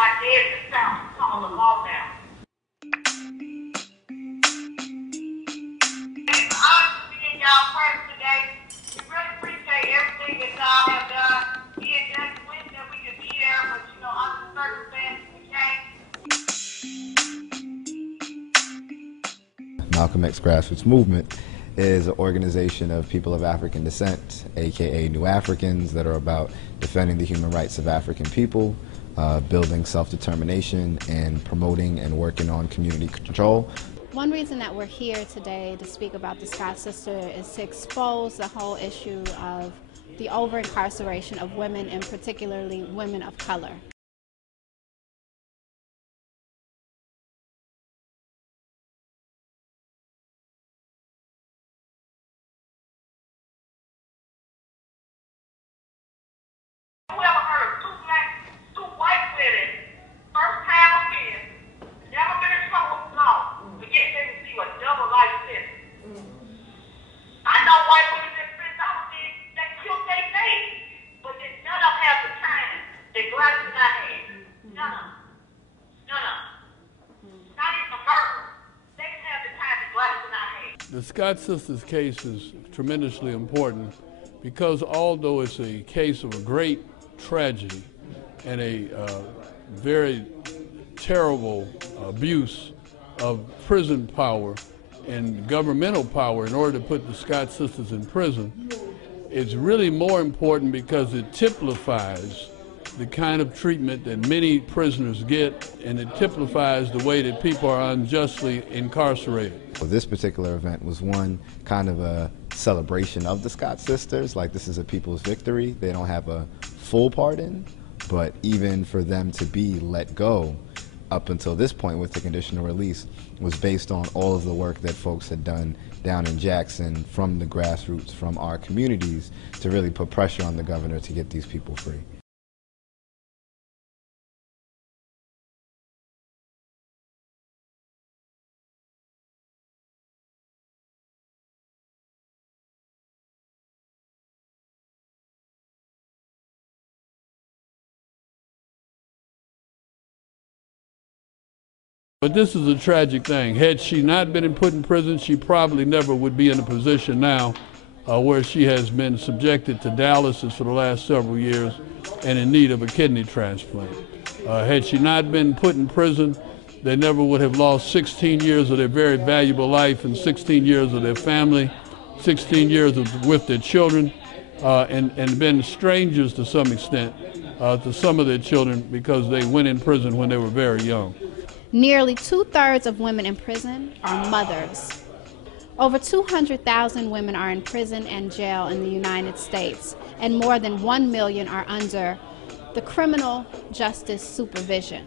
not dead in the South, calling the law down. It's an honor to be in y'all presence today. We really appreciate everything that y'all have done. We had just wished that we could be there, but you know, under the circumstances we can't. Malcolm X Grassroots Movement is an organization of people of African descent, aka New Africans, that are about defending the human rights of African people, building self-determination, and promoting and working on community control. One reason that we're here today to speak about the Scott Sister is to expose the whole issue of the over-incarceration of women, and particularly women of color. Whoever heard of two white women, first time offense, never been in trouble with law, but yet they receive a double life sentence. I know white women in prison, they killed their baby, but then none of them have the time that Gladys and I had. None of them. None of them. Not even a murder. They didn't have the time that Gladys and I had. The Scott Sisters case is tremendously important because although it's a case of a great tragedy and a very terrible abuse of prison power and governmental power in order to put the Scott Sisters in prison, it's really more important because it typifies the kind of treatment that many prisoners get, and it typifies the way that people are unjustly incarcerated. This particular event was one kind of a celebration of the Scott Sisters, like this is a people's victory. They don't have a full pardon, but even for them to be let go up until this point with the conditional release was based on all of the work that folks had done down in Jackson from the grassroots, from our communities, to really put pressure on the governor to get these people free. But this is a tragic thing. Had she not been put in prison, she probably never would be in a position now where she has been subjected to dialysis for the last several years and in need of a kidney transplant. Had she not been put in prison, they never would have lost 16 years of their very valuable life and 16 years of their family, 16 years with their children, and been strangers to some extent to some of their children because they went in prison when they were very young. Nearly 2/3 of women in prison are mothers. Over 200,000 women are in prison and jail in the United States, and more than 1 million are under the criminal justice supervision.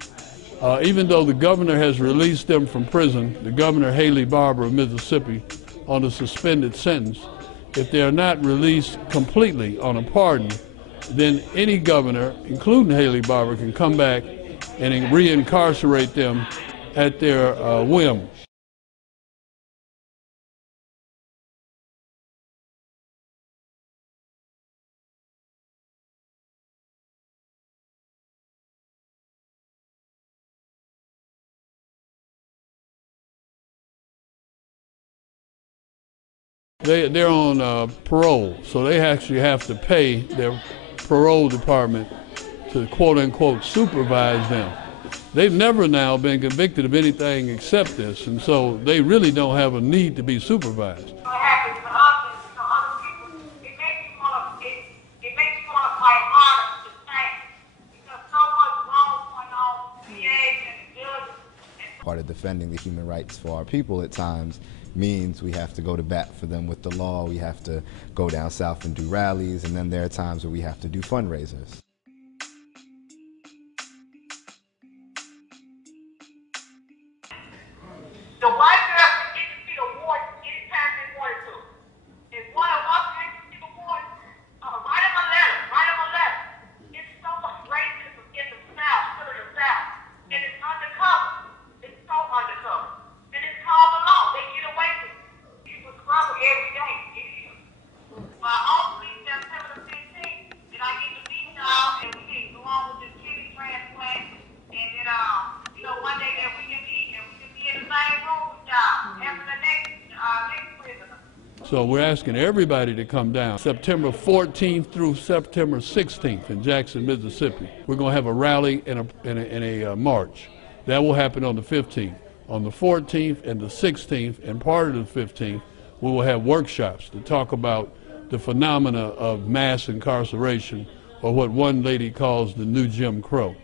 Even though the governor has released them from prison, the governor Haley Barbour of Mississippi, on a suspended sentence, if they are not released completely on a pardon, then any governor, including Haley Barbour, can come back and re-incarcerate them at their whim. They're on parole, so they actually have to pay their parole department to quote-unquote supervise them. They've never now been convicted of anything except this, and so they really don't have a need to be supervised. What happens to us is, other people, it makes you want to fight harder to change, because so much wrong going on with the PAs and the judges. Part of defending the human rights for our people at times means we have to go to bat for them with the law, we have to go down south and do rallies, and then there are times where we have to do fundraisers. The white girl can get to see the award anytime they wanted to. If one of us gets to see the award, write them a letter. It's so much racism in the South, to the South, and it's undercover. It's so undercover. And it's called the law. They get away with it. People struggle every day. It is. My own police, September the 15th, and I get to meet y'all. So we're asking everybody to come down. September 14th through September 16th in Jackson, Mississippi. We're going to have a rally and a march. That will happen on the 15th. On the 14th and the 16th and part of the 15th, we will have workshops to talk about the phenomena of mass incarceration, or what one lady calls the new Jim Crow.